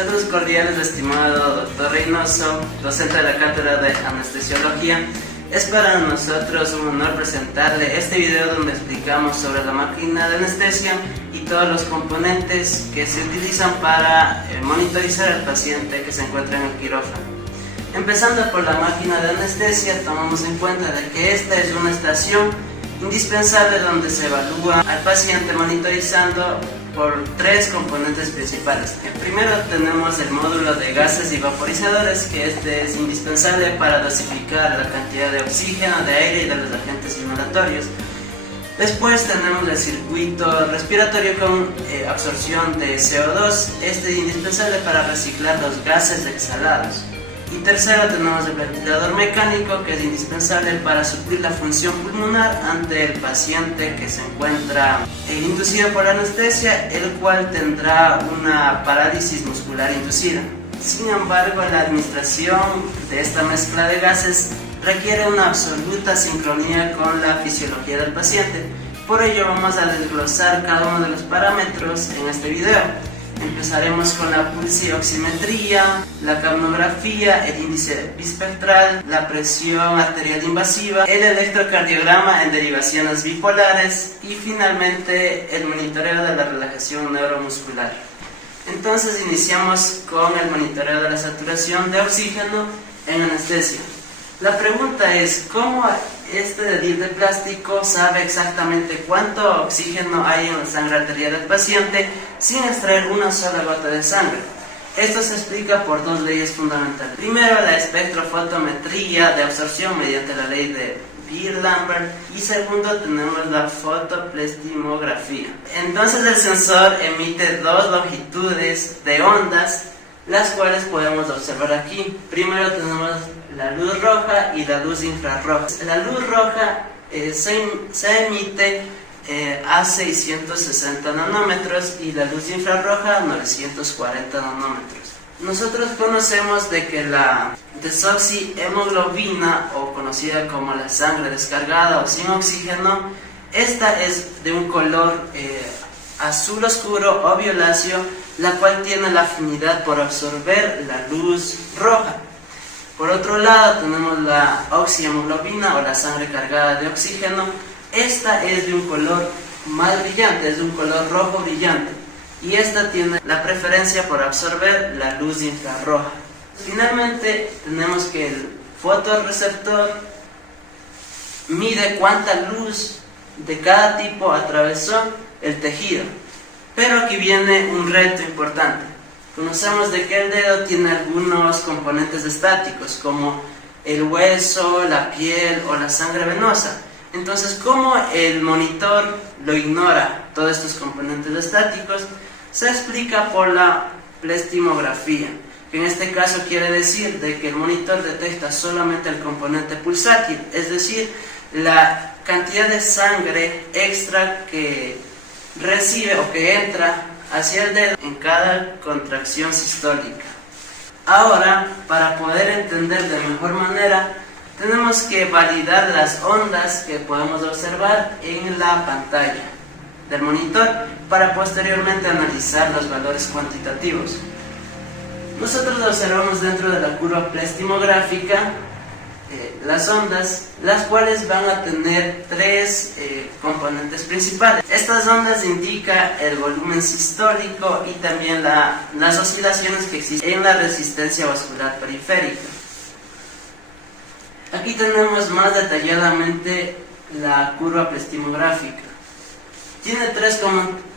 Saludos cordiales, estimado doctor Reynoso, docente de la cátedra de anestesiología. Es para nosotros un honor presentarle este video donde explicamos sobre la máquina de anestesia y todos los componentes que se utilizan para monitorizar al paciente que se encuentra en el quirófano. Empezando por la máquina de anestesia, tomamos en cuenta de que esta es una estación indispensable donde se evalúa al paciente monitorizando por tres componentes principales. Primero tenemos el módulo de gases y vaporizadores, que este es indispensable para dosificar la cantidad de oxígeno, de aire y de los agentes inhalatorios. Después tenemos el circuito respiratorio con absorción de CO2, este es indispensable para reciclar los gases exhalados. Y tercero tenemos el ventilador mecánico, que es indispensable para suplir la función pulmonar ante el paciente que se encuentra inducido por anestesia, el cual tendrá una parálisis muscular inducida. Sin embargo, la administración de esta mezcla de gases requiere una absoluta sincronía con la fisiología del paciente. Por ello vamos a desglosar cada uno de los parámetros en este video. Empezaremos con la pulsioximetría, la capnografía, el índice bispectral, la presión arterial invasiva, el electrocardiograma en derivaciones bipolares y finalmente el monitoreo de la relajación neuromuscular. Entonces iniciamos con el monitoreo de la saturación de oxígeno en anestesia. La pregunta es, ¿cómo este dedil de plástico sabe exactamente cuánto oxígeno hay en la sangre arterial del paciente sin extraer una sola gota de sangre? Esto se explica por dos leyes fundamentales. Primero, la espectrofotometría de absorción mediante la ley de Beer-Lambert, y segundo, tenemos la fotoplestimografía. Entonces el sensor emite dos longitudes de ondas, las cuales podemos observar aquí. Primero tenemos la luz roja y la luz infrarroja. La luz roja se emite a 660 nanómetros y la luz infrarroja a 940 nanómetros. Nosotros conocemos de que la desoxihemoglobina, o conocida como la sangre descargada o sin oxígeno, esta es de un color azul oscuro o violáceo, la cual tiene la afinidad por absorber la luz roja. Por otro lado tenemos la oxihemoglobina o la sangre cargada de oxígeno. Esta es de un color más brillante, es de un color rojo brillante, y esta tiene la preferencia por absorber la luz infrarroja. Finalmente tenemos que el fotorreceptor mide cuánta luz de cada tipo atravesó el tejido. Pero aquí viene un reto importante. Conocemos de que el dedo tiene algunos componentes estáticos, como el hueso, la piel o la sangre venosa. Entonces, ¿cómo el monitor lo ignora todos estos componentes estáticos? Se explica por la plestimografía, que en este caso quiere decir de que el monitor detecta solamente el componente pulsátil, es decir, la cantidad de sangre extra que recibe o que entra hacia el dedo en cada contracción sistólica. Ahora, para poder entender de mejor manera, tenemos que validar las ondas que podemos observar en la pantalla del monitor para posteriormente analizar los valores cuantitativos. Nosotros observamos dentro de la curva plestimográfica las ondas, las cuales van a tener tres componentes principales. Estas ondas indican el volumen sistólico y también las oscilaciones que existen en la resistencia vascular periférica. Aquí tenemos más detalladamente la curva plestimográfica. Tiene tres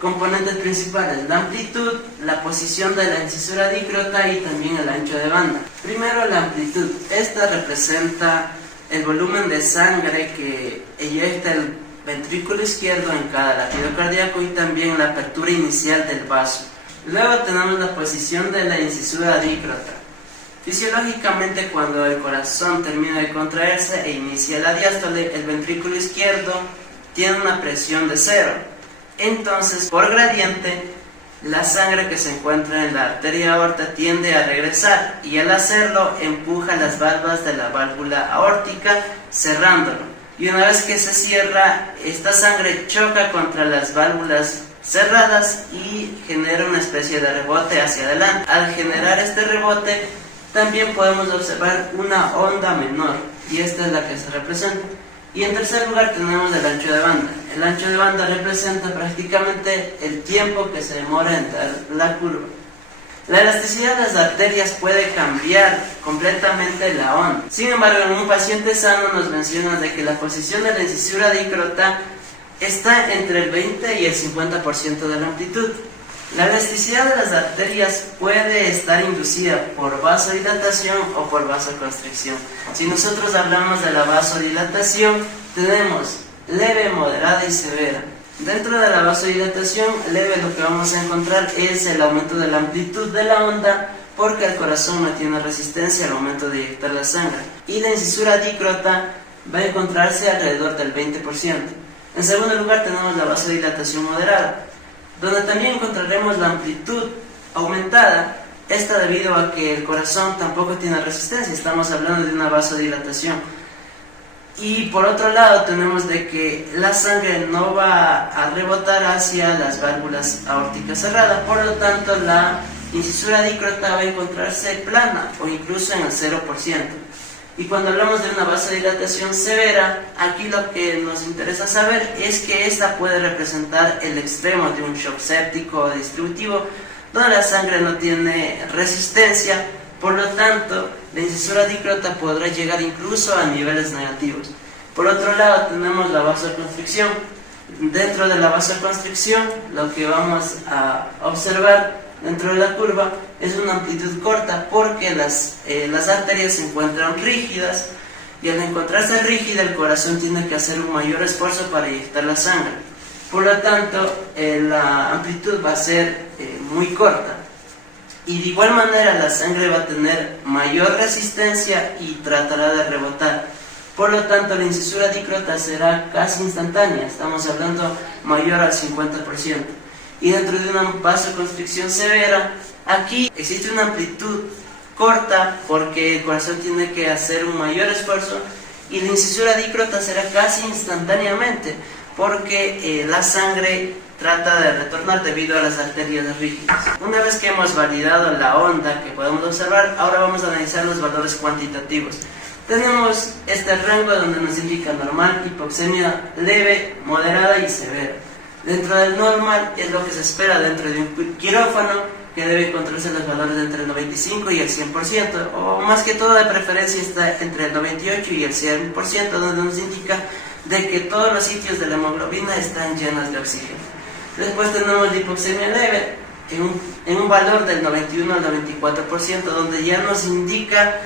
componentes principales: la amplitud, la posición de la incisura dícrota y también el ancho de banda. Primero, la amplitud. Esta representa el volumen de sangre que eyecta el ventrículo izquierdo en cada latido cardíaco y también la apertura inicial del vaso. Luego tenemos la posición de la incisura dícrota. Fisiológicamente, cuando el corazón termina de contraerse e inicia la diástole, el ventrículo izquierdo tiene una presión de 0. Entonces, por gradiente, la sangre que se encuentra en la arteria aorta tiende a regresar, y al hacerlo empuja las válvulas de la válvula aórtica, cerrándolo. Y una vez que se cierra, esta sangre choca contra las válvulas cerradas y genera una especie de rebote hacia adelante. Al generar este rebote también podemos observar una onda menor y esta es la que se representa. Y en tercer lugar tenemos el ancho de banda. El ancho de banda representa prácticamente el tiempo que se demora en dar la curva. La elasticidad de las arterias puede cambiar completamente la onda. Sin embargo, en un paciente sano nos menciona de que la posición de la incisura dícrota está entre el 20 y el 50% de la amplitud. La elasticidad de las arterias puede estar inducida por vasodilatación o por vasoconstricción. Si nosotros hablamos de la vasodilatación, tenemos leve, moderada y severa. Dentro de la vasodilatación leve lo que vamos a encontrar es el aumento de la amplitud de la onda porque el corazón no tiene resistencia al momento de inyectar la sangre. Y la incisura dícrota va a encontrarse alrededor del 20%. En segundo lugar tenemos la vasodilatación moderada, donde también encontraremos la amplitud aumentada, esta debido a que el corazón tampoco tiene resistencia, estamos hablando de una vasodilatación. Y por otro lado tenemos de que la sangre no va a rebotar hacia las válvulas aórticas cerradas, por lo tanto la incisura dícrota va a encontrarse plana o incluso en el 0%. Y cuando hablamos de una vasodilatación severa, aquí lo que nos interesa saber es que esta puede representar el extremo de un shock séptico o distributivo, donde la sangre no tiene resistencia, por lo tanto, la incisura dícrota podrá llegar incluso a niveles negativos. Por otro lado, tenemos la vasoconstricción. Dentro de la vasoconstricción, lo que vamos a observar dentro de la curva es una amplitud corta porque las arterias se encuentran rígidas y al encontrarse rígida el corazón tiene que hacer un mayor esfuerzo para inyectar la sangre. Por lo tanto, la amplitud va a ser muy corta y de igual manera la sangre va a tener mayor resistencia y tratará de rebotar. Por lo tanto, la incisura dícrota será casi instantánea, estamos hablando mayor al 50%. Y dentro de una vasoconstricción severa, aquí existe una amplitud corta porque el corazón tiene que hacer un mayor esfuerzo y la incisura dícrota será casi instantáneamente porque la sangre trata de retornar debido a las arterias rígidas. Una vez que hemos validado la onda que podemos observar, ahora vamos a analizar los valores cuantitativos. Tenemos este rango donde nos indica normal, hipoxemia leve, moderada y severa. Dentro del normal es lo que se espera dentro de un quirófano, que debe encontrarse los valores entre el 95 y el 100%, o más que todo de preferencia está entre el 98 y el 100%, donde nos indica de que todos los sitios de la hemoglobina están llenos de oxígeno. Después tenemos la hipoxemia leve, en un valor del 91 al 94%, donde ya nos indica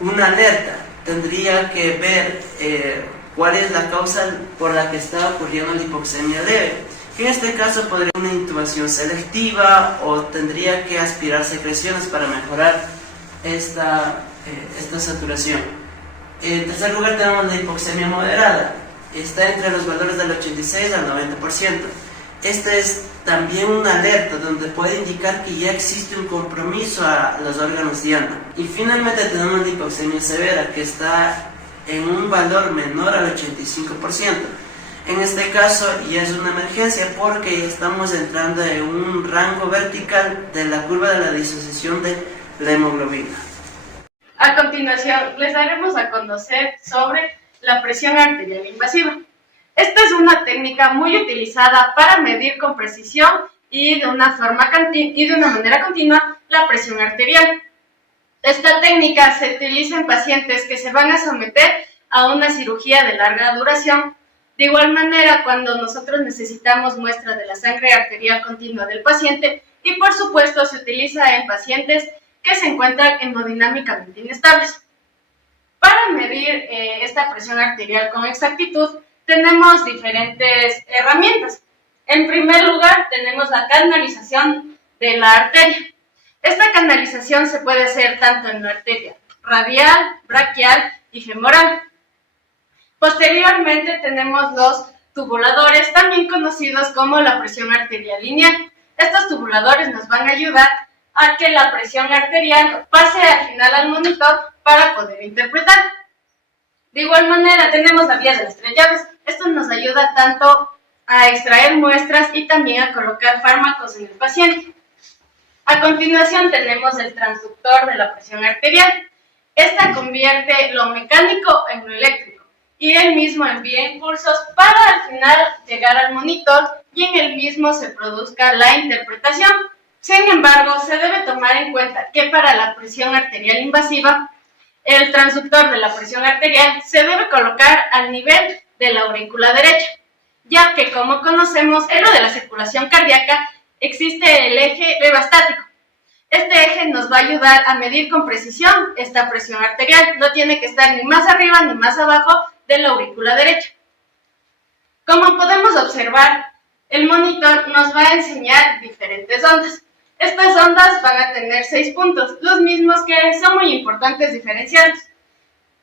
una alerta. Tendría que ver cuál es la causa por la que está ocurriendo la hipoxemia leve. En este caso podría ser una intubación selectiva o tendría que aspirar secreciones para mejorar esta saturación. En tercer lugar tenemos la hipoxemia moderada, está entre los valores del 86 al 90%. Esta es también una alerta donde puede indicar que ya existe un compromiso a los órganos diana. Y finalmente tenemos la hipoxemia severa, que está en un valor menor al 85%. En este caso ya es una emergencia porque estamos entrando en un rango vertical de la curva de la disociación de la hemoglobina. A continuación les daremos a conocer sobre la presión arterial invasiva. Esta es una técnica muy utilizada para medir con precisión y de una manera continua la presión arterial. Esta técnica se utiliza en pacientes que se van a someter a una cirugía de larga duración. De igual manera, cuando nosotros necesitamos muestra de la sangre arterial continua del paciente y por supuesto se utiliza en pacientes que se encuentran hemodinámicamente inestables. Para medir esta presión arterial con exactitud tenemos diferentes herramientas. En primer lugar tenemos la canalización de la arteria. Esta canalización se puede hacer tanto en la arteria radial, braquial y femoral. Posteriormente tenemos los tubuladores, también conocidos como la presión arterial lineal. Estos tubuladores nos van a ayudar a que la presión arterial pase al final al monitor para poder interpretar. De igual manera tenemos la vía de las tres llaves. Esto nos ayuda tanto a extraer muestras y también a colocar fármacos en el paciente. A continuación tenemos el transductor de la presión arterial. Esta convierte lo mecánico en lo eléctrico y él mismo envía impulsos para al final llegar al monitor y en el mismo se produzca la interpretación. Sin embargo, se debe tomar en cuenta que para la presión arterial invasiva, el transductor de la presión arterial se debe colocar al nivel de la aurícula derecha, ya que como conocemos, en lo de la circulación cardíaca existe el eje levastático. Este eje nos va a ayudar a medir con precisión esta presión arterial. No tiene que estar ni más arriba ni más abajo de la aurícula derecha. Como podemos observar, el monitor nos va a enseñar diferentes ondas. Estas ondas van a tener 6 puntos, los mismos que son muy importantes diferenciarlos.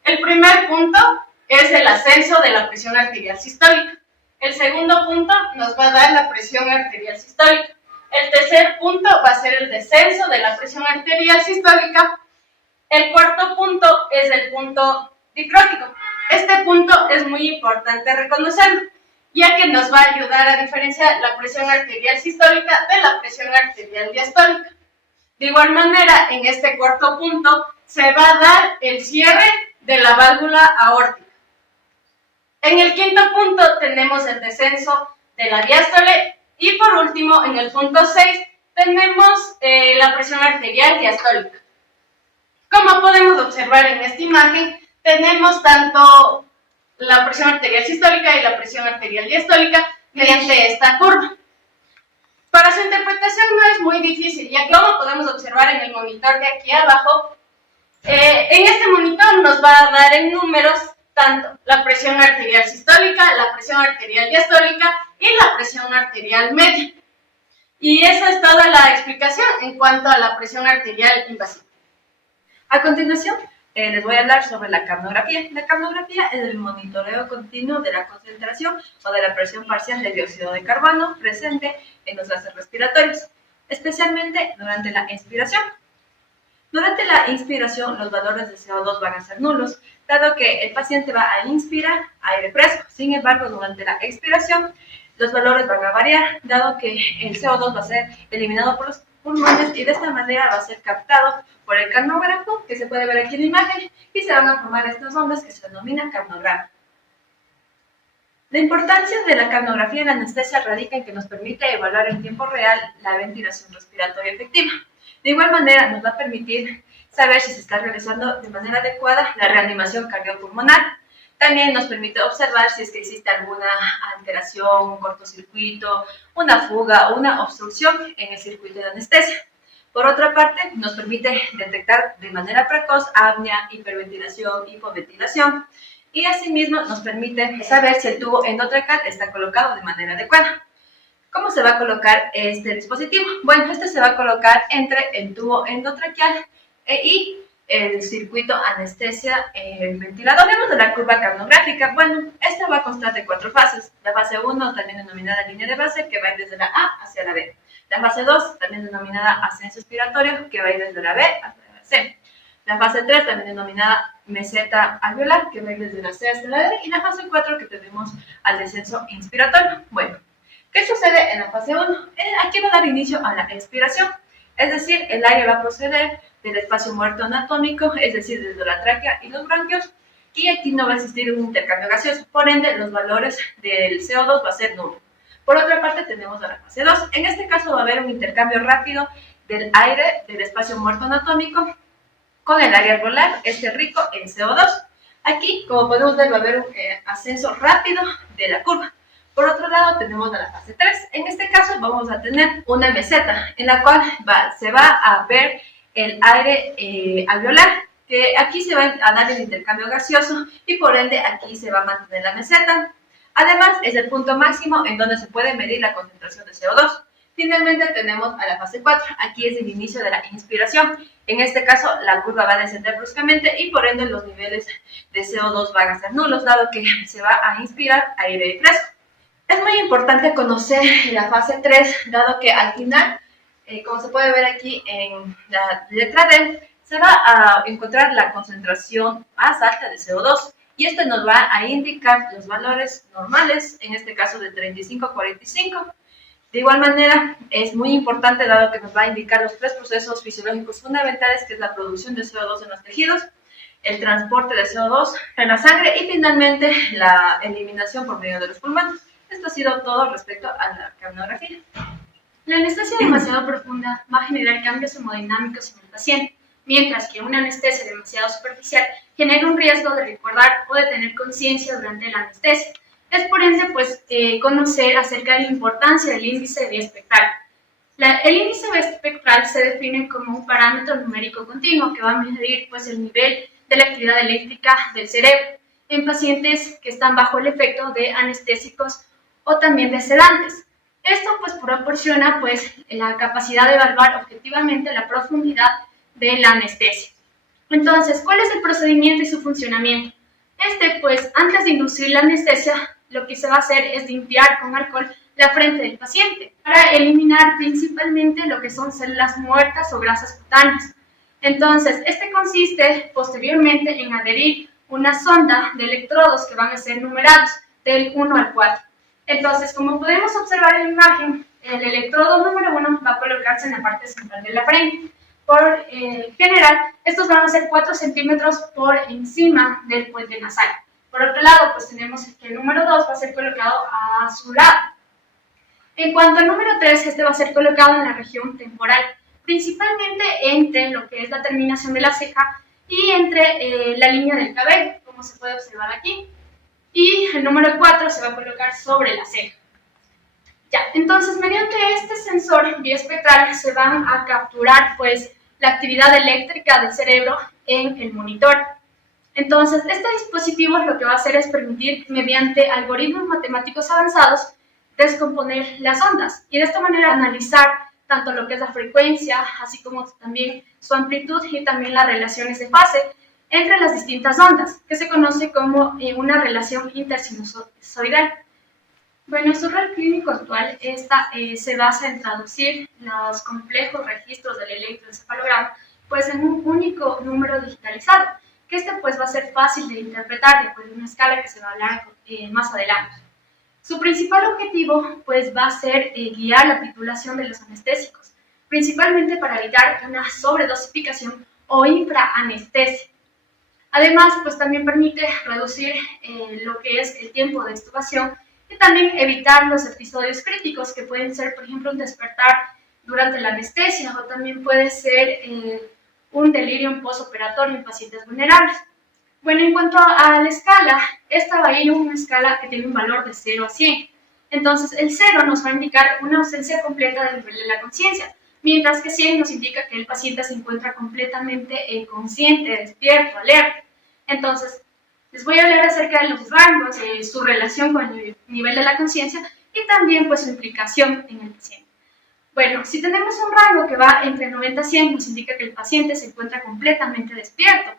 El primer punto es el ascenso de la presión arterial sistólica. El segundo punto nos va a dar la presión arterial sistólica. El tercer punto va a ser el descenso de la presión arterial sistólica. El cuarto punto es el punto dicrótico. Este punto es muy importante reconocerlo, ya que nos va a ayudar a diferenciar la presión arterial sistólica de la presión arterial diastólica. De igual manera, en este cuarto punto se va a dar el cierre de la válvula aórtica. En el quinto punto tenemos el descenso de la diástole y por último, en el punto 6, tenemos la presión arterial diastólica. Como podemos observar en esta imagen, tenemos tanto la presión arterial sistólica y la presión arterial diastólica mediante esta curva. Para su interpretación no es muy difícil, ya que como podemos observar en el monitor de aquí abajo, en este monitor nos va a dar en números tanto la presión arterial sistólica, la presión arterial diastólica y la presión arterial media. Y esa es toda la explicación en cuanto a la presión arterial invasiva. A continuación, les voy a hablar sobre la capnografía. La capnografía es el monitoreo continuo de la concentración o de la presión parcial de dióxido de carbono presente en los gases respiratorios, especialmente durante la inspiración. Durante la inspiración, los valores de CO2 van a ser nulos, dado que el paciente va a inspirar aire fresco. Sin embargo, durante la expiración, los valores van a variar, dado que el CO2 va a ser eliminado por los pulmones y de esta manera va a ser captado por el capnógrafo, que se puede ver aquí en la imagen, y se van a formar estas ondas que se denominan capnograma. La importancia de la capnografía en la anestesia radica en que nos permite evaluar en tiempo real la ventilación respiratoria efectiva. De igual manera, nos va a permitir saber si se está realizando de manera adecuada la reanimación cardiopulmonar. También nos permite observar si es que existe alguna alteración, un cortocircuito, una fuga o una obstrucción en el circuito de anestesia. Por otra parte, nos permite detectar de manera precoz apnea, hiperventilación, hipoventilación. Y asimismo nos permite saber si el tubo endotraqueal está colocado de manera adecuada. ¿Cómo se va a colocar este dispositivo? Bueno, este se va a colocar entre el tubo endotraqueal y el circuito anestesia ventilador. Hablemos de la curva capnográfica. Bueno, esta va a constar de 4 fases. La fase 1, también denominada línea de base, que va a ir desde la A hacia la B. La fase 2, también denominada ascenso expiratorio, que va a ir desde la B hacia la C. La fase 3, también denominada meseta alveolar, que va a ir desde la C hasta la D. Y la fase 4, que tenemos al descenso inspiratorio. Bueno, ¿qué sucede en la fase 1? Aquí va a dar inicio a la expiración. Es decir, el aire va a proceder del espacio muerto anatómico, es decir, desde la tráquea y los bronquios, y aquí no va a existir un intercambio gaseoso, por ende los valores del CO2 va a ser nulo. Por otra parte tenemos a la fase 2, en este caso va a haber un intercambio rápido del aire del espacio muerto anatómico con el aire alveolar, rico en CO2. Aquí, como podemos ver, va a haber un ascenso rápido de la curva. Por otro lado tenemos a la fase 3, en este caso vamos a tener una meseta en la cual se va a ver el aire alveolar, que aquí se va a dar el intercambio gaseoso y por ende aquí se va a mantener la meseta. Además, es el punto máximo en donde se puede medir la concentración de CO2. Finalmente tenemos a la fase 4, aquí es el inicio de la inspiración. En este caso, la curva va a descender bruscamente y por ende los niveles de CO2 van a ser nulos, dado que se va a inspirar aire fresco. Es muy importante conocer la fase 3, dado que al final, como se puede ver aquí en la letra D, se va a encontrar la concentración más alta de CO2 y este nos va a indicar los valores normales, en este caso de 35 a 45. De igual manera, es muy importante dado que nos va a indicar los 3 procesos fisiológicos fundamentales, que es la producción de CO2 en los tejidos, el transporte de CO2 en la sangre y finalmente la eliminación por medio de los pulmones. Esto ha sido todo respecto a la capnografía. La anestesia demasiado profunda va a generar cambios hemodinámicos en el paciente, mientras que una anestesia demasiado superficial genera un riesgo de recordar o de tener conciencia durante la anestesia. Es por ende conocer acerca de la importancia del índice biespectral. El índice biespectral se define como un parámetro numérico continuo que va a medir el nivel de la actividad eléctrica del cerebro en pacientes que están bajo el efecto de anestésicos o también de sedantes. Esto proporciona la capacidad de evaluar objetivamente la profundidad de la anestesia. Entonces, ¿cuál es el procedimiento y su funcionamiento? Antes de inducir la anestesia, lo que se va a hacer es limpiar con alcohol la frente del paciente para eliminar principalmente lo que son células muertas o grasas cutáneas. Entonces, consiste posteriormente en adherir una sonda de electrodos que van a ser numerados del 1 al 4. Entonces, como podemos observar en la imagen, el electrodo número 1 va a colocarse en la parte central de la frente. Por general, estos van a ser 4 centímetros por encima del puente nasal. Por otro lado, tenemos que el número 2 va a ser colocado a su lado. En cuanto al número 3, va a ser colocado en la región temporal, principalmente entre lo que es la terminación de la ceja y entre la línea del cabello, como se puede observar aquí. Y el número 4 se va a colocar sobre la ceja. Ya, entonces, mediante este sensor biespectral se van a capturar la actividad eléctrica del cerebro en el monitor. Entonces, este dispositivo lo que va a hacer es permitir, mediante algoritmos matemáticos avanzados, descomponer las ondas y de esta manera analizar tanto lo que es la frecuencia, así como también su amplitud y también las relaciones de fase entre las distintas ondas, que se conoce como una relación intersinusoidal. Bueno, su rol clínico actual se basa en traducir los complejos registros del electroencefalograma en un único número digitalizado, que va a ser fácil de interpretar de acuerdo a una escala que se va a hablar más adelante. Su principal objetivo va a ser guiar la titulación de los anestésicos, principalmente para evitar una sobredosificación o infraanestesia. Además, también permite reducir lo que es el tiempo de extubación y también evitar los episodios críticos que pueden ser, por ejemplo, un despertar durante la anestesia o también puede ser un delirium postoperatorio en pacientes vulnerables. Bueno, en cuanto a la escala, esta va a ir una escala que tiene un valor de 0 a 100. Entonces, el 0 nos va a indicar una ausencia completa del nivel de la conciencia, mientras que 100 nos indica que el paciente se encuentra completamente consciente, despierto, alerta. Entonces, les voy a hablar acerca de los rangos, su relación con el nivel de la conciencia y también su implicación en el paciente. Bueno, si tenemos un rango que va entre 90 a 100, nos indica que el paciente se encuentra completamente despierto,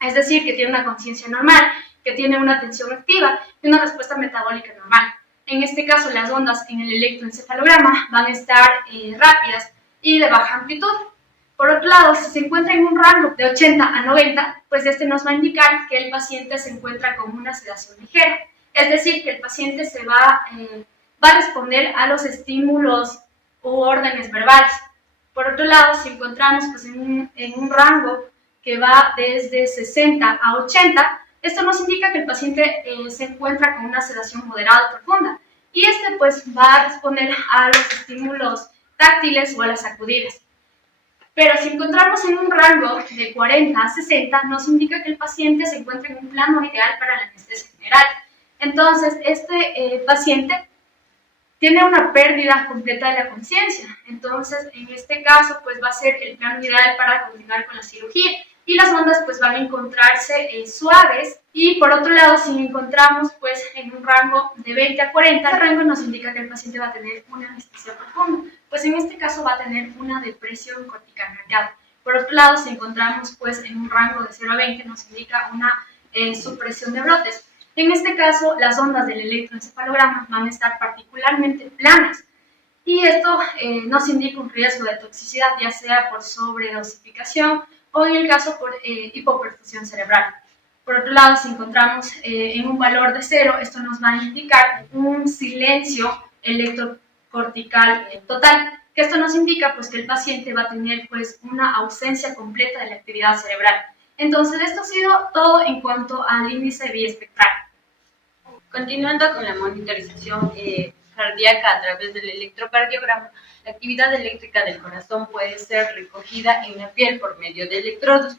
es decir, que tiene una conciencia normal, que tiene una atención activa y una respuesta metabólica normal. En este caso, las ondas en el electroencefalograma van a estar rápidas y de baja amplitud. Por otro lado, si se encuentra en un rango de 80 a 90, nos va a indicar que el paciente se encuentra con una sedación ligera. Es decir, que el paciente va a responder a los estímulos u órdenes verbales. Por otro lado, si encontramos en un rango que va desde 60 a 80, esto nos indica que el paciente se encuentra con una sedación moderada o profunda. Y va a responder a los estímulos táctiles o a las sacudidas. Pero si encontramos en un rango de 40 a 60, nos indica que el paciente se encuentra en un plano ideal para la anestesia general. Entonces, este paciente tiene una pérdida completa de la conciencia. Entonces, en este caso, va a ser el plano ideal para continuar con la cirugía. Y las ondas van a encontrarse suaves. Y por otro lado, si encontramos en un rango de 20 a 40, el rango nos indica que el paciente va a tener una anestesia profunda. En este caso va a tener una depresión cortical marcada. Por otro lado, si encontramos en un rango de 0 a 20, nos indica una supresión de brotes. En este caso, las ondas del electroencefalograma van a estar particularmente planas. Y esto nos indica un riesgo de toxicidad, ya sea por sobredosificación o en el caso por hipoperfusión cerebral. Por otro lado, si encontramos en un valor de 0, esto nos va a indicar un silencio electrocortical total, que esto nos indica pues, que el paciente va a tener pues, una ausencia completa de la actividad cerebral. Entonces, esto ha sido todo en cuanto al índice biespectral. Continuando con la monitorización cardíaca a través del electrocardiograma, la actividad eléctrica del corazón puede ser recogida en la piel por medio de electrodos.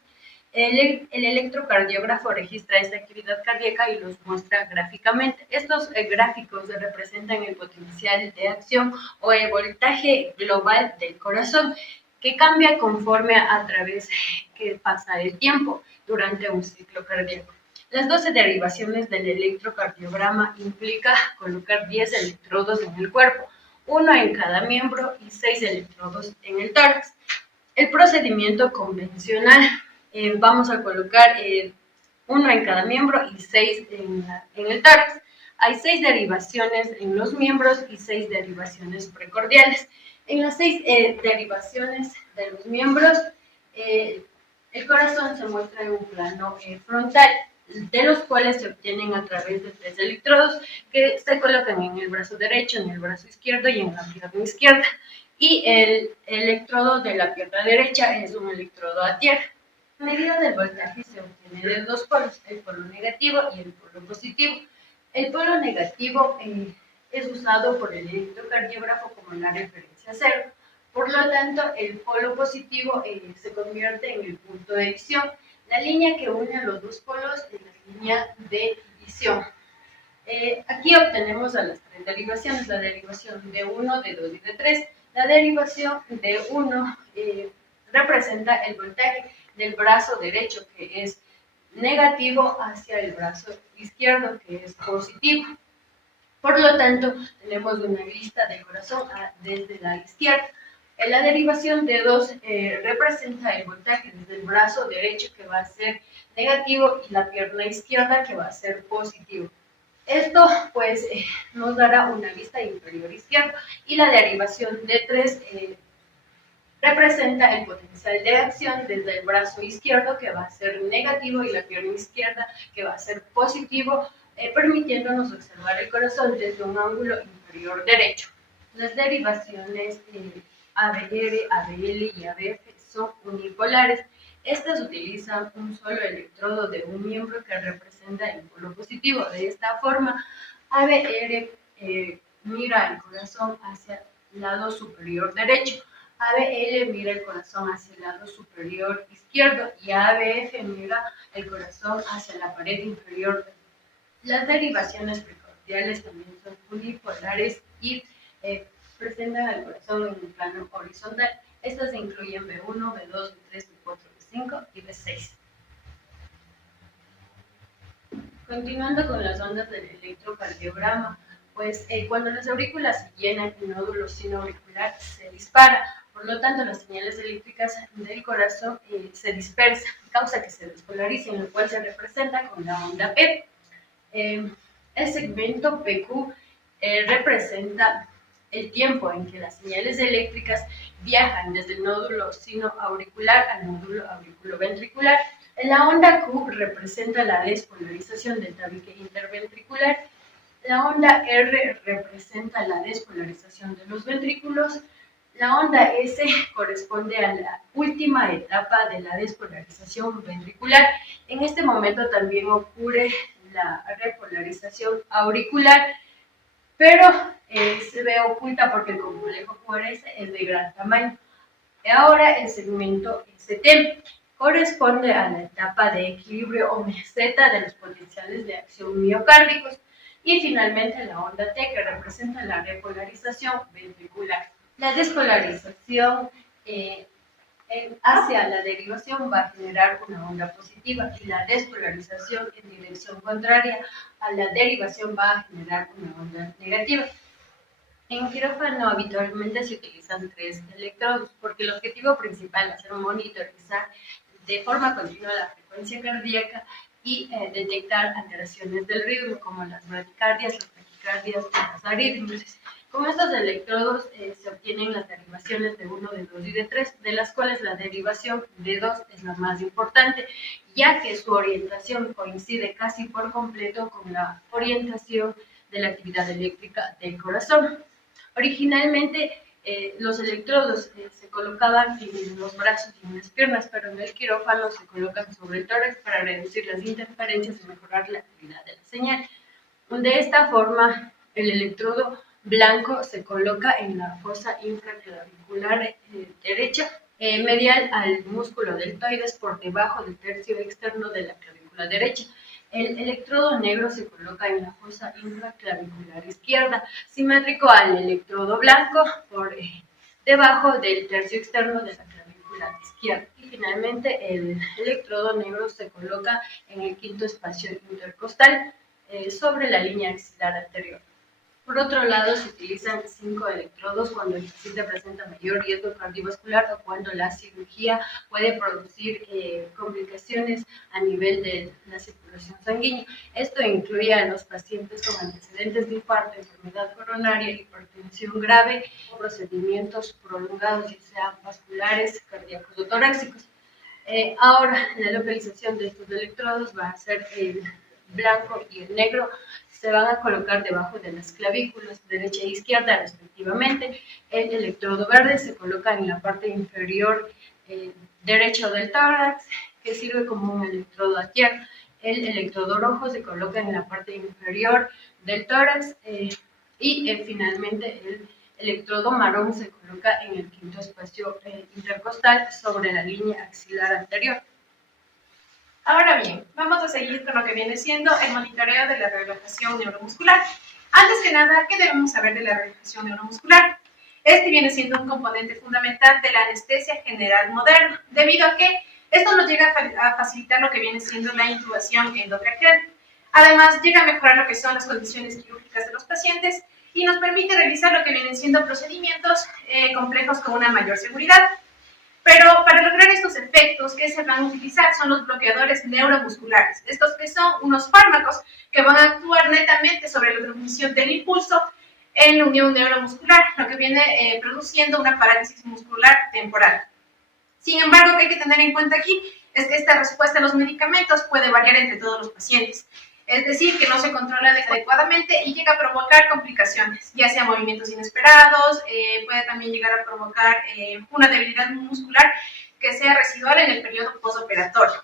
El electrocardiógrafo registra esta actividad cardíaca y los muestra gráficamente. Estos gráficos representan el potencial de acción o el voltaje global del corazón, que cambia conforme a través que pasa el tiempo durante un ciclo cardíaco. Las 12 derivaciones del electrocardiograma implica colocar 10 electrodos en el cuerpo, uno en cada miembro y 6 electrodos en el tórax. El procedimiento convencional, vamos a colocar uno en cada miembro y 6 en el tórax. Hay 6 derivaciones en los miembros y 6 derivaciones precordiales. En las 6 derivaciones de los miembros, el corazón se muestra en un plano frontal, de los cuales se obtienen a través de 3 electrodos que se colocan en el brazo derecho, en el brazo izquierdo y en la pierna izquierda. Y el electrodo de la pierna derecha es un electrodo a tierra. La medida del voltaje se obtiene de 2 polos, el polo negativo y el polo positivo. El polo negativo es usado por el electrocardiógrafo como la referencia cero. Por lo tanto, el polo positivo se convierte en el punto de visión. La línea que une a los 2 polos es la línea de visión. Aquí obtenemos a las 3 derivaciones, la derivación de 1, de 2 y de 3. La derivación de 1 representa el voltaje del brazo derecho, que es negativo, hacia el brazo izquierdo, que es positivo. Por lo tanto, tenemos una lista del corazón desde la izquierda. La derivación de 2 representa el voltaje desde el brazo derecho, que va a ser negativo, y la pierna izquierda, que va a ser positivo. Esto pues nos dará una vista inferior izquierda, y la derivación de 3 representa el potencial de acción desde el brazo izquierdo, que va a ser negativo, y la pierna izquierda, que va a ser positivo, permitiéndonos observar el corazón desde un ángulo inferior derecho. Las derivaciones ABR, ABL y ABF son unipolares. Estas utilizan un solo electrodo de un miembro que representa el polo positivo. De esta forma, ABR mira el corazón hacia el lado superior derecho, ABL mira el corazón hacia el lado superior izquierdo y ABF mira el corazón hacia la pared inferior. Las derivaciones precordiales también son unipolares y presentan al corazón en un plano horizontal. Estas incluyen B1, B2, B3, B4, B5 y B6. Continuando con las ondas del electrocardiograma, pues cuando las aurículas se llenan, el nódulo sinoauricular se dispara. Por lo tanto, las señales eléctricas del corazón se dispersan, causa que se despolarizan, lo cual se representa con la onda P. El segmento PQ representa el tiempo en que las señales eléctricas viajan desde el nódulo sinoauricular al nódulo auriculoventricular. La onda Q representa la despolarización del tabique interventricular. La onda R representa la despolarización de los ventrículos. La onda S corresponde a la última etapa de la despolarización ventricular. En este momento también ocurre la repolarización auricular, pero se ve oculta porque el complejo QRS es de gran tamaño. Ahora el segmento ST corresponde a la etapa de equilibrio o meseta de los potenciales de acción miocárdicos. Y finalmente la onda T, que representa la repolarización ventricular. La despolarización hacia la derivación va a generar una onda positiva y la despolarización en dirección contraria a la derivación va a generar una onda negativa. En quirófano habitualmente se utilizan 3 electrodos porque el objetivo principal es monitorizar de forma continua la frecuencia cardíaca y detectar alteraciones del ritmo como las bradicardias, las taquicardias y las arritmias. Con estos electrodos se obtienen las derivaciones de 1, de 2 y de 3, de las cuales la derivación de 2 es la más importante, ya que su orientación coincide casi por completo con la orientación de la actividad eléctrica del corazón. Originalmente, los electrodos se colocaban en los brazos y en las piernas, pero en el quirófano se colocan sobre el tórax para reducir las interferencias y mejorar la calidad de la señal. De esta forma, el electrodo blanco se coloca en la fosa infraclavicular derecha, medial al músculo deltoides por debajo del tercio externo de la clavícula derecha. El electrodo negro se coloca en la fosa infraclavicular izquierda, simétrico al electrodo blanco por debajo del tercio externo de la clavícula izquierda. Y finalmente el electrodo negro se coloca en el quinto espacio intercostal sobre la línea axilar anterior. Por otro lado, se utilizan 5 electrodos cuando el paciente presenta mayor riesgo cardiovascular o cuando la cirugía puede producir complicaciones a nivel de la circulación sanguínea. Esto incluye a los pacientes con antecedentes de infarto, enfermedad coronaria, hipertensión grave, procedimientos prolongados, ya sean vasculares, cardíacos o torácicos. Ahora, la localización de estos electrodos va a ser el blanco y el negro. Se van a colocar debajo de las clavículas derecha e izquierda respectivamente. El electrodo verde se coloca en la parte inferior derecha del tórax, que sirve como un electrodo a tierra. El electrodo rojo se coloca en la parte inferior del tórax y finalmente el electrodo marrón se coloca en el quinto espacio intercostal sobre la línea axilar anterior. Ahora bien, vamos a seguir con lo que viene siendo el monitoreo de la relajación neuromuscular. Antes que nada, ¿qué debemos saber de la relajación neuromuscular? Este viene siendo un componente fundamental de la anestesia general moderna, debido a que esto nos llega a facilitar lo que viene siendo la intubación endotraqueal. Además, llega a mejorar lo que son las condiciones quirúrgicas de los pacientes y nos permite realizar lo que vienen siendo procedimientos complejos con una mayor seguridad. Pero para lograr estos efectos que se van a utilizar son los bloqueadores neuromusculares. Estos que son unos fármacos que van a actuar netamente sobre la transmisión del impulso en la unión neuromuscular, lo que viene produciendo una parálisis muscular temporal. Sin embargo, lo que hay que tener en cuenta aquí es que esta respuesta a los medicamentos puede variar entre todos los pacientes. Es decir, que no se controla adecuadamente y llega a provocar complicaciones, ya sea movimientos inesperados, puede también llegar a provocar una debilidad muscular que sea residual en el periodo postoperatorio.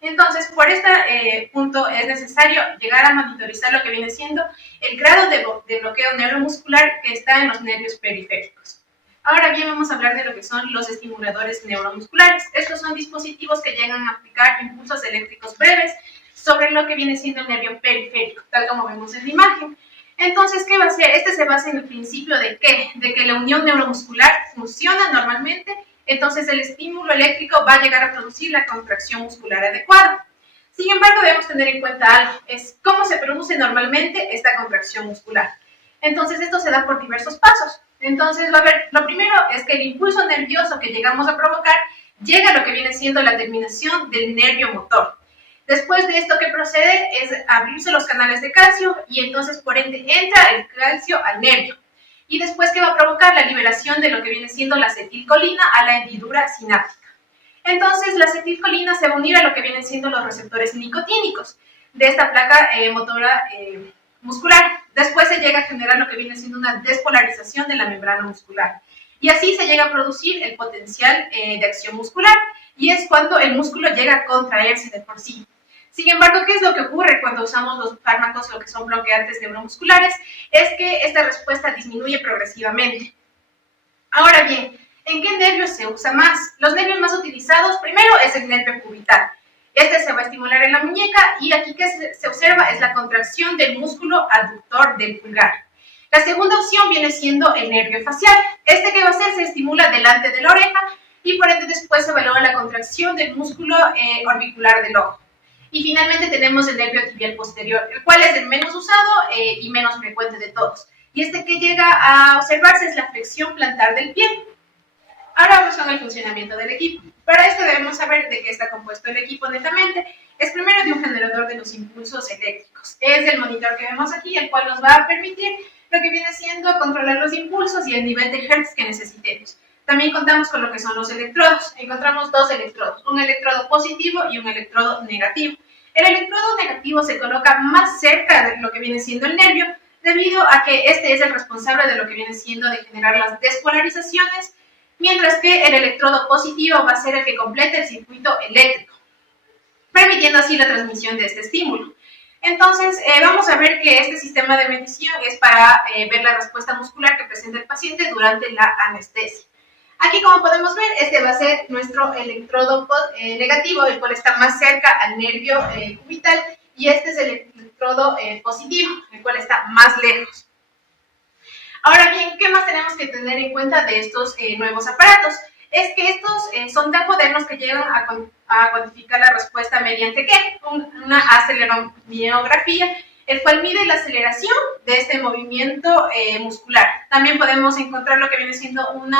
Entonces, por este punto es necesario llegar a monitorizar lo que viene siendo el grado de bloqueo neuromuscular que está en los nervios periféricos. Ahora bien, vamos a hablar de lo que son los estimuladores neuromusculares. Estos son dispositivos que llegan a aplicar impulsos eléctricos breves sobre lo que viene siendo el nervio periférico, tal como vemos en la imagen. Entonces, ¿qué va a hacer? Este se basa en el principio de ¿qué? De que la unión neuromuscular funciona normalmente, entonces el estímulo eléctrico va a llegar a producir la contracción muscular adecuada. Sin embargo, debemos tener en cuenta algo, es cómo se produce normalmente esta contracción muscular. Entonces, esto se da por diversos pasos. Entonces, va a haber, lo primero es que el impulso nervioso que llegamos a provocar llega a lo que viene siendo la terminación del nervio motor. Después de esto, que procede es abrirse los canales de calcio y entonces por ende entra el calcio al nervio. Y después, ¿qué va a provocar? La liberación de lo que viene siendo la acetilcolina a la hendidura sináptica. Entonces la acetilcolina se va a unir a lo que vienen siendo los receptores nicotínicos de esta placa motora muscular. Después se llega a generar lo que viene siendo una despolarización de la membrana muscular. Y así se llega a producir el potencial de acción muscular. Y es cuando el músculo llega a contraerse de por sí. Sin embargo, ¿qué es lo que ocurre cuando usamos los fármacos, lo que son bloqueantes neuromusculares? Es que esta respuesta disminuye progresivamente. Ahora bien, ¿en qué nervios se usa más? Los nervios más utilizados, primero es el nervio cubital. Este se va a estimular en la muñeca y aquí que se observa es la contracción del músculo aductor del pulgar. La segunda opción viene siendo el nervio facial. Este que va a hacer se estimula delante de la oreja y por ende después se evalúa la contracción del músculo orbicular del ojo. Y finalmente tenemos el nervio tibial posterior, el cual es el menos usado y menos frecuente de todos. Y este que llega a observarse es la flexión plantar del pie. Ahora vamos con el funcionamiento del equipo. Para esto debemos saber de qué está compuesto el equipo netamente. Es primero de un generador de los impulsos eléctricos. Es el monitor que vemos aquí, el cual nos va a permitir lo que viene siendo controlar los impulsos y el nivel de hertz que necesitemos. También contamos con lo que son los electrodos. Encontramos dos electrodos, un electrodo positivo y un electrodo negativo. El electrodo negativo se coloca más cerca de lo que viene siendo el nervio, debido a que este es el responsable de lo que viene siendo de generar las despolarizaciones, mientras que el electrodo positivo va a ser el que completa el circuito eléctrico, permitiendo así la transmisión de este estímulo. Entonces, vamos a ver que este sistema de medición es para ver la respuesta muscular que presenta el paciente durante la anestesia. Aquí, como podemos ver, este va a ser nuestro electrodo negativo, el cual está más cerca al nervio cubital, y este es el electrodo positivo, el cual está más lejos. Ahora bien, ¿qué más tenemos que tener en cuenta de estos nuevos aparatos? Es que estos son tan modernos que llegan a cuantificar la respuesta mediante ¿qué? Una aceleromiografía, el cual mide la aceleración de este movimiento muscular. También podemos encontrar lo que viene siendo un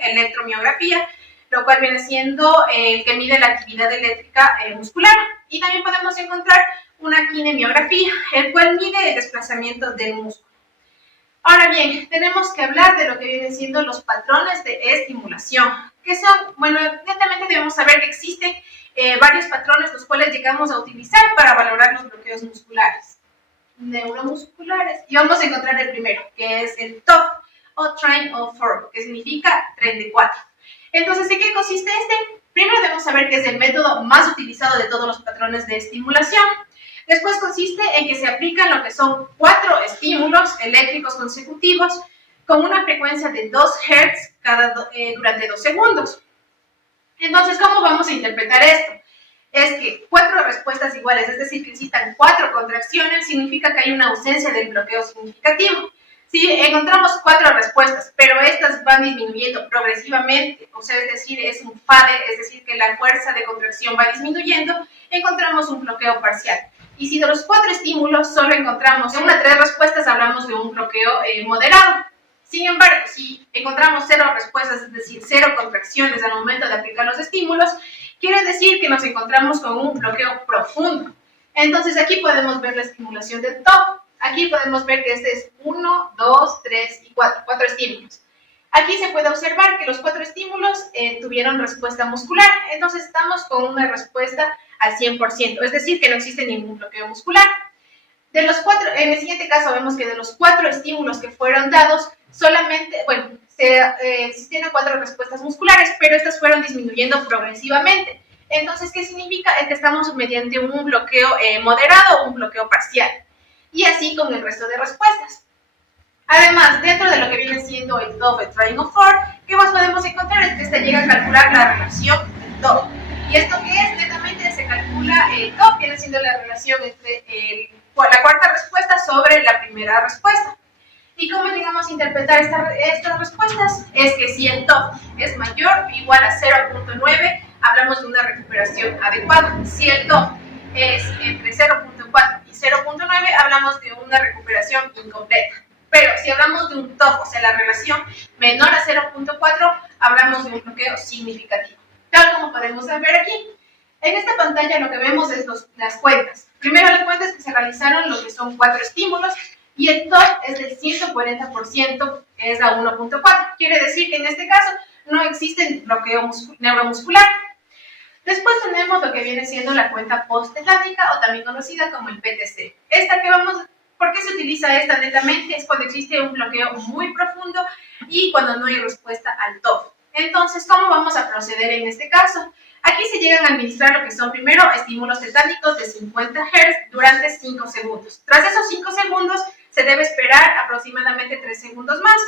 electromiografía, lo cual viene siendo el que mide la actividad eléctrica muscular. Y también podemos encontrar una kinemiografía, el cual mide el desplazamiento del músculo. Ahora bien, tenemos que hablar de lo que vienen siendo los patrones de estimulación, que son, bueno, evidentemente debemos saber que existen varios patrones los cuales llegamos a utilizar para valorar los bloqueos musculares, neuromusculares, y vamos a encontrar el primero, que es el TOF, o Train of 4, que significa tren de 4. Entonces, ¿en qué consiste este? Primero debemos saber que es el método más utilizado de todos los patrones de estimulación. Después consiste en que se aplican lo que son 4 estímulos eléctricos consecutivos con una frecuencia de 2 Hz durante 2 segundos. Entonces, ¿cómo vamos a interpretar esto? Es que 4 respuestas iguales, es decir, que existan 4 contracciones, significa que hay una ausencia del bloqueo significativo. Si encontramos 4 respuestas, pero estas van disminuyendo progresivamente, o sea, es decir, es un fade, es decir, que la fuerza de contracción va disminuyendo, encontramos un bloqueo parcial. Y si de los 4 estímulos solo encontramos 1 a 3 respuestas, hablamos de un bloqueo moderado. Sin embargo, si encontramos 0 respuestas, es decir, 0 contracciones al momento de aplicar los estímulos, quiere decir que nos encontramos con un bloqueo profundo. Entonces aquí podemos ver la estimulación del TOF. Aquí podemos ver que este es 1, 2, 3 y 4, 4 estímulos. Aquí se puede observar que los 4 estímulos tuvieron respuesta muscular, entonces estamos con una respuesta al 100%, es decir, que no existe ningún bloqueo muscular. De los 4, en el siguiente caso vemos que de los 4 estímulos que fueron dados, solamente, bueno, existieron 4 respuestas musculares, pero estas fueron disminuyendo progresivamente. Entonces, ¿qué significa? Es que estamos mediante un bloqueo moderado o un bloqueo parcial. Y así con el resto de respuestas. Además, dentro de lo que viene siendo el TOF, el Train of 4, ¿qué más podemos encontrar? Es que este llega a calcular la relación del TOF. ¿Y esto qué es? Netamente se calcula el TOF, viene siendo la relación entre la cuarta respuesta sobre la primera respuesta. ¿Y cómo llegamos a interpretar estas respuestas? Es que si el TOF es mayor o igual a 0.9, hablamos de una recuperación adecuada. Si el TOF es entre 0.4 y 0.9, hablamos de una recuperación incompleta. Pero si hablamos de un TOF, o sea, la relación menor a 0.4, hablamos de un bloqueo significativo. Tal como podemos ver aquí. En esta pantalla lo que vemos es las cuentas. Primero las cuentas que se realizaron, lo que son 4 estímulos, y el TOF es del 140%, que es a 1.4. Quiere decir que en este caso no existe bloqueo neuromuscular. Después tenemos lo que viene siendo la cuenta post-estática, o también conocida como el PTC. ¿Por qué se utiliza esta netamente? Es cuando existe un bloqueo muy profundo y cuando no hay respuesta al TOF. Entonces, ¿cómo vamos a proceder en este caso? Aquí se llegan a administrar lo que son primero estímulos tetánicos de 50 Hz durante 5 segundos. Tras esos 5 segundos se debe esperar aproximadamente 3 segundos más.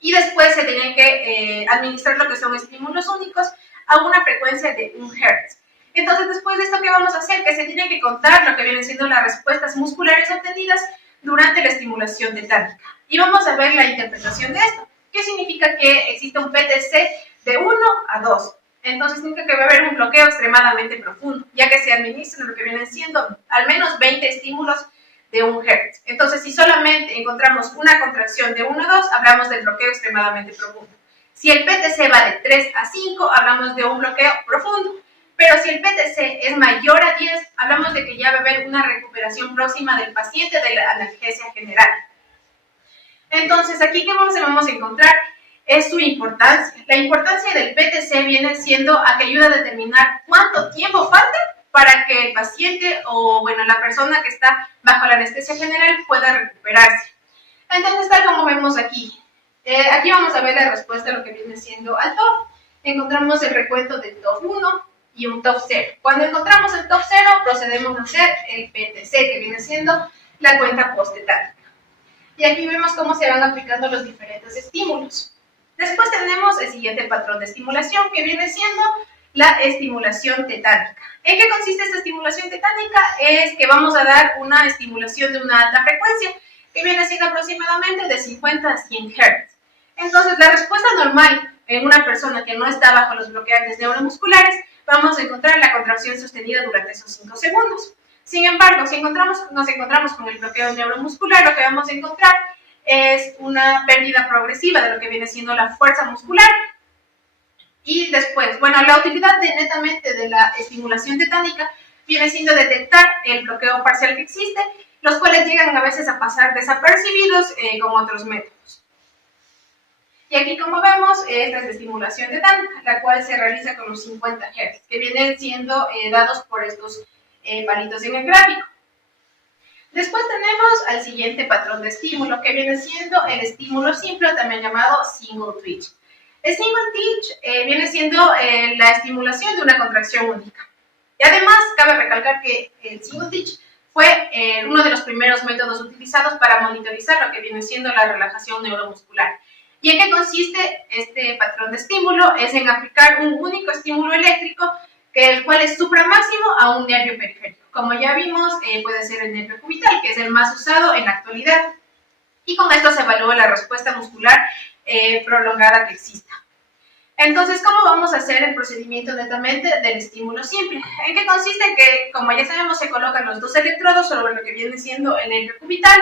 Y después se tienen que administrar lo que son estímulos únicos a una frecuencia de 1 Hz. Entonces, después de esto, ¿qué vamos a hacer? Que se tiene que contar lo que vienen siendo las respuestas musculares obtenidas durante la estimulación tetánica. Y vamos a ver la interpretación de esto. ¿Qué significa que existe un PTC de 1 a 2? Entonces, significa que va a haber un bloqueo extremadamente profundo, ya que se administran lo que vienen siendo al menos 20 estímulos de 1 Hz. Entonces, si solamente encontramos una contracción de 1 a 2, hablamos del bloqueo extremadamente profundo. Si el PTC va de 3 a 5, hablamos de un bloqueo profundo. Pero si el PTC es mayor a 10, hablamos de que ya va a haber una recuperación próxima del paciente de la analgesia general. Entonces, aquí, ¿qué vamos a encontrar? Es su importancia. La importancia del PTC viene siendo a que ayuda a determinar cuánto tiempo falta para que el paciente o, bueno, la persona que está bajo la anestesia general pueda recuperarse. Entonces, tal como vemos aquí, aquí vamos a ver la respuesta a lo que viene siendo al TOF. Encontramos el recuento del TOF 1 y un TOF 0. Cuando encontramos el TOF 0, procedemos a hacer el PTC, que viene siendo la cuenta postetálica. Y aquí vemos cómo se van aplicando los diferentes estímulos. Después tenemos el siguiente patrón de estimulación, que viene siendo la estimulación tetánica. ¿En qué consiste esta estimulación tetánica? Es que vamos a dar una estimulación de una alta frecuencia, que viene siendo aproximadamente de 50 a 100 Hz. Entonces, la respuesta normal en una persona que no está bajo los bloqueantes neuromusculares, vamos a encontrar la contracción sostenida durante esos 5 segundos. Sin embargo, si nos encontramos con el bloqueo neuromuscular, lo que vamos a encontrar es una pérdida progresiva de lo que viene siendo la fuerza muscular. Y después, bueno, la utilidad netamente de la estimulación tetánica viene siendo detectar el bloqueo parcial que existe, los cuales llegan a veces a pasar desapercibidos con otros métodos. Y aquí, como vemos, esta es la estimulación tetánica, la cual se realiza con los 50 Hz, que vienen siendo dados por estos palitos en el gráfico. Después tenemos al siguiente patrón de estímulo, que viene siendo el estímulo simple, también llamado single twitch. El single twitch viene siendo la estimulación de una contracción única. Y además, cabe recalcar que el single twitch fue uno de los primeros métodos utilizados para monitorizar lo que viene siendo la relajación neuromuscular. ¿Y en qué consiste este patrón de estímulo? Es en aplicar un único estímulo eléctrico, el cual es supramáximo a un nervio periférico. Como ya vimos, puede ser el nervio cubital, que es el más usado en la actualidad. Y con esto se evalúa la respuesta muscular prolongada que exista. Entonces, ¿cómo vamos a hacer el procedimiento netamente del estímulo simple? ¿En qué consiste? Que, como ya sabemos, se colocan los dos electrodos sobre lo que viene siendo el nervio cubital,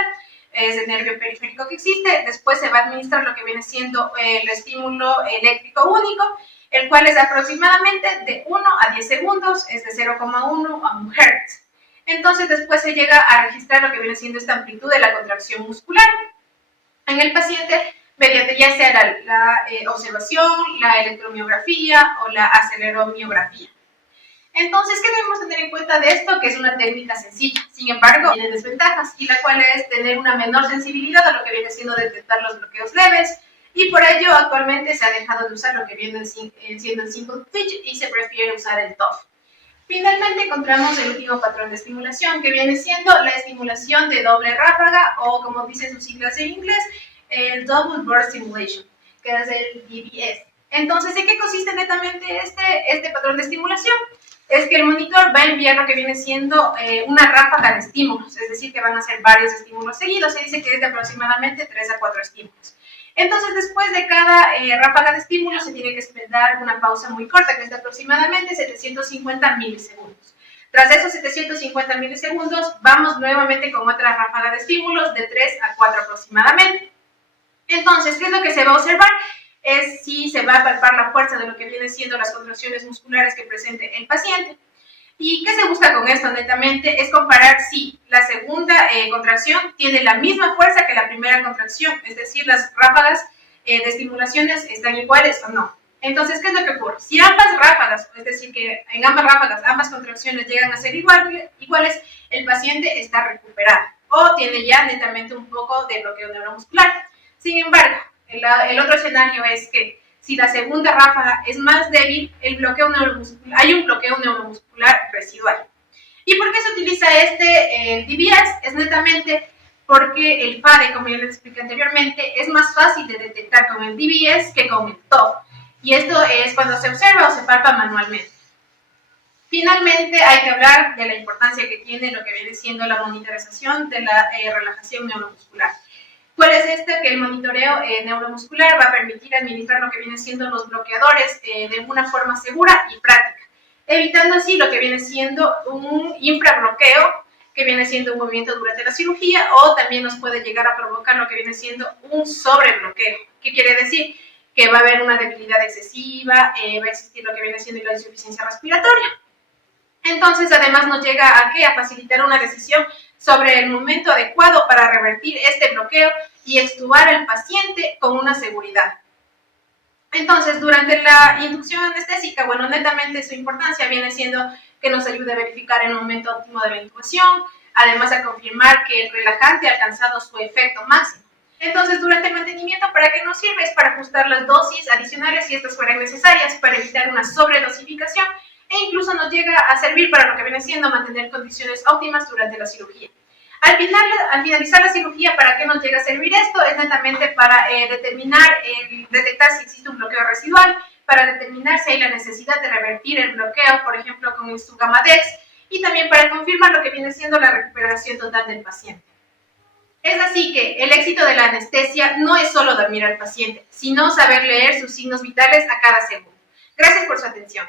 es el nervio periférico que existe. Después se va a administrar lo que viene siendo el estímulo eléctrico único, el cual es aproximadamente de 1 a 10 segundos, es de 0,1 a 1 Hz. Entonces, después se llega a registrar lo que viene siendo esta amplitud de la contracción muscular en el paciente, mediante ya sea la observación, la electromiografía o la aceleromiografía. Entonces, ¿qué debemos tener en cuenta de esto? Que es una técnica sencilla, sin embargo, tiene desventajas, y la cual es tener una menor sensibilidad a lo que viene siendo detectar los bloqueos leves, y por ello actualmente se ha dejado de usar lo que viene siendo el single twitch y se prefiere usar el TOF. Finalmente encontramos el último patrón de estimulación, que viene siendo la estimulación de doble ráfaga, o como dicen sus siglas en inglés, el Double Burst Stimulation, que es el DBS. Entonces, ¿en qué consiste netamente este patrón de estimulación? Es que el monitor va a enviar lo que viene siendo una ráfaga de estímulos, es decir, que van a ser varios estímulos seguidos. Se dice que es de aproximadamente 3 a 4 estímulos. Entonces, después de cada ráfaga de estímulos se tiene que dar una pausa muy corta, que es de aproximadamente 750 milisegundos. Tras esos 750 milisegundos, vamos nuevamente con otra ráfaga de estímulos de 3 a 4 aproximadamente. Entonces, ¿qué es lo que se va a observar? Es si se va a palpar la fuerza de lo que viene siendo las contracciones musculares que presente el paciente. ¿Y qué se busca con esto netamente? Es comparar si la segunda contracción tiene la misma fuerza que la primera contracción, es decir, las ráfagas de estimulaciones están iguales o no. Entonces, ¿qué es lo que ocurre? Si ambas ráfagas, es decir, que en ambas ráfagas, ambas contracciones llegan a ser iguales, el paciente está recuperado o tiene ya netamente un poco de bloqueo neuromuscular. Sin embargo, el otro escenario es que si la segunda ráfaga es más débil, hay un bloqueo neuromuscular residual. ¿Y por qué se utiliza el DBS? Es netamente porque el FADE, como ya les expliqué anteriormente, es más fácil de detectar con el DBS que con el TOF. Y esto es cuando se observa o se palpa manualmente. Finalmente, hay que hablar de la importancia que tiene lo que viene siendo la monitorización de la relajación neuromuscular. ¿Cuál es este? Que el monitoreo neuromuscular va a permitir administrar lo que vienen siendo los bloqueadores de una forma segura y práctica, evitando así lo que viene siendo un infrabloqueo, que viene siendo un movimiento durante la cirugía, o también nos puede llegar a provocar lo que viene siendo un sobrebloqueo. ¿Qué quiere decir? Que va a haber una debilidad excesiva, va a existir lo que viene siendo la insuficiencia respiratoria. Entonces, además nos llega a facilitar una decisión sobre el momento adecuado para revertir este bloqueo y extubar al paciente con una seguridad. Entonces, durante la inducción anestésica, bueno, netamente su importancia viene siendo que nos ayude a verificar el momento óptimo de la intubación, además a confirmar que el relajante ha alcanzado su efecto máximo. Entonces, durante el mantenimiento, ¿para qué nos sirve? Es para ajustar las dosis adicionales si estas fueran necesarias, para evitar una sobredosificación e incluso nos llega a servir para lo que viene siendo mantener condiciones óptimas durante la cirugía. Al finalizar la cirugía, ¿para qué nos llega a servir esto? Es netamente para detectar si existe un bloqueo residual, para determinar si hay la necesidad de revertir el bloqueo, por ejemplo, con el Sugamadex, y también para confirmar lo que viene siendo la recuperación total del paciente. Es así que el éxito de la anestesia no es solo dormir al paciente, sino saber leer sus signos vitales a cada segundo. Gracias por su atención.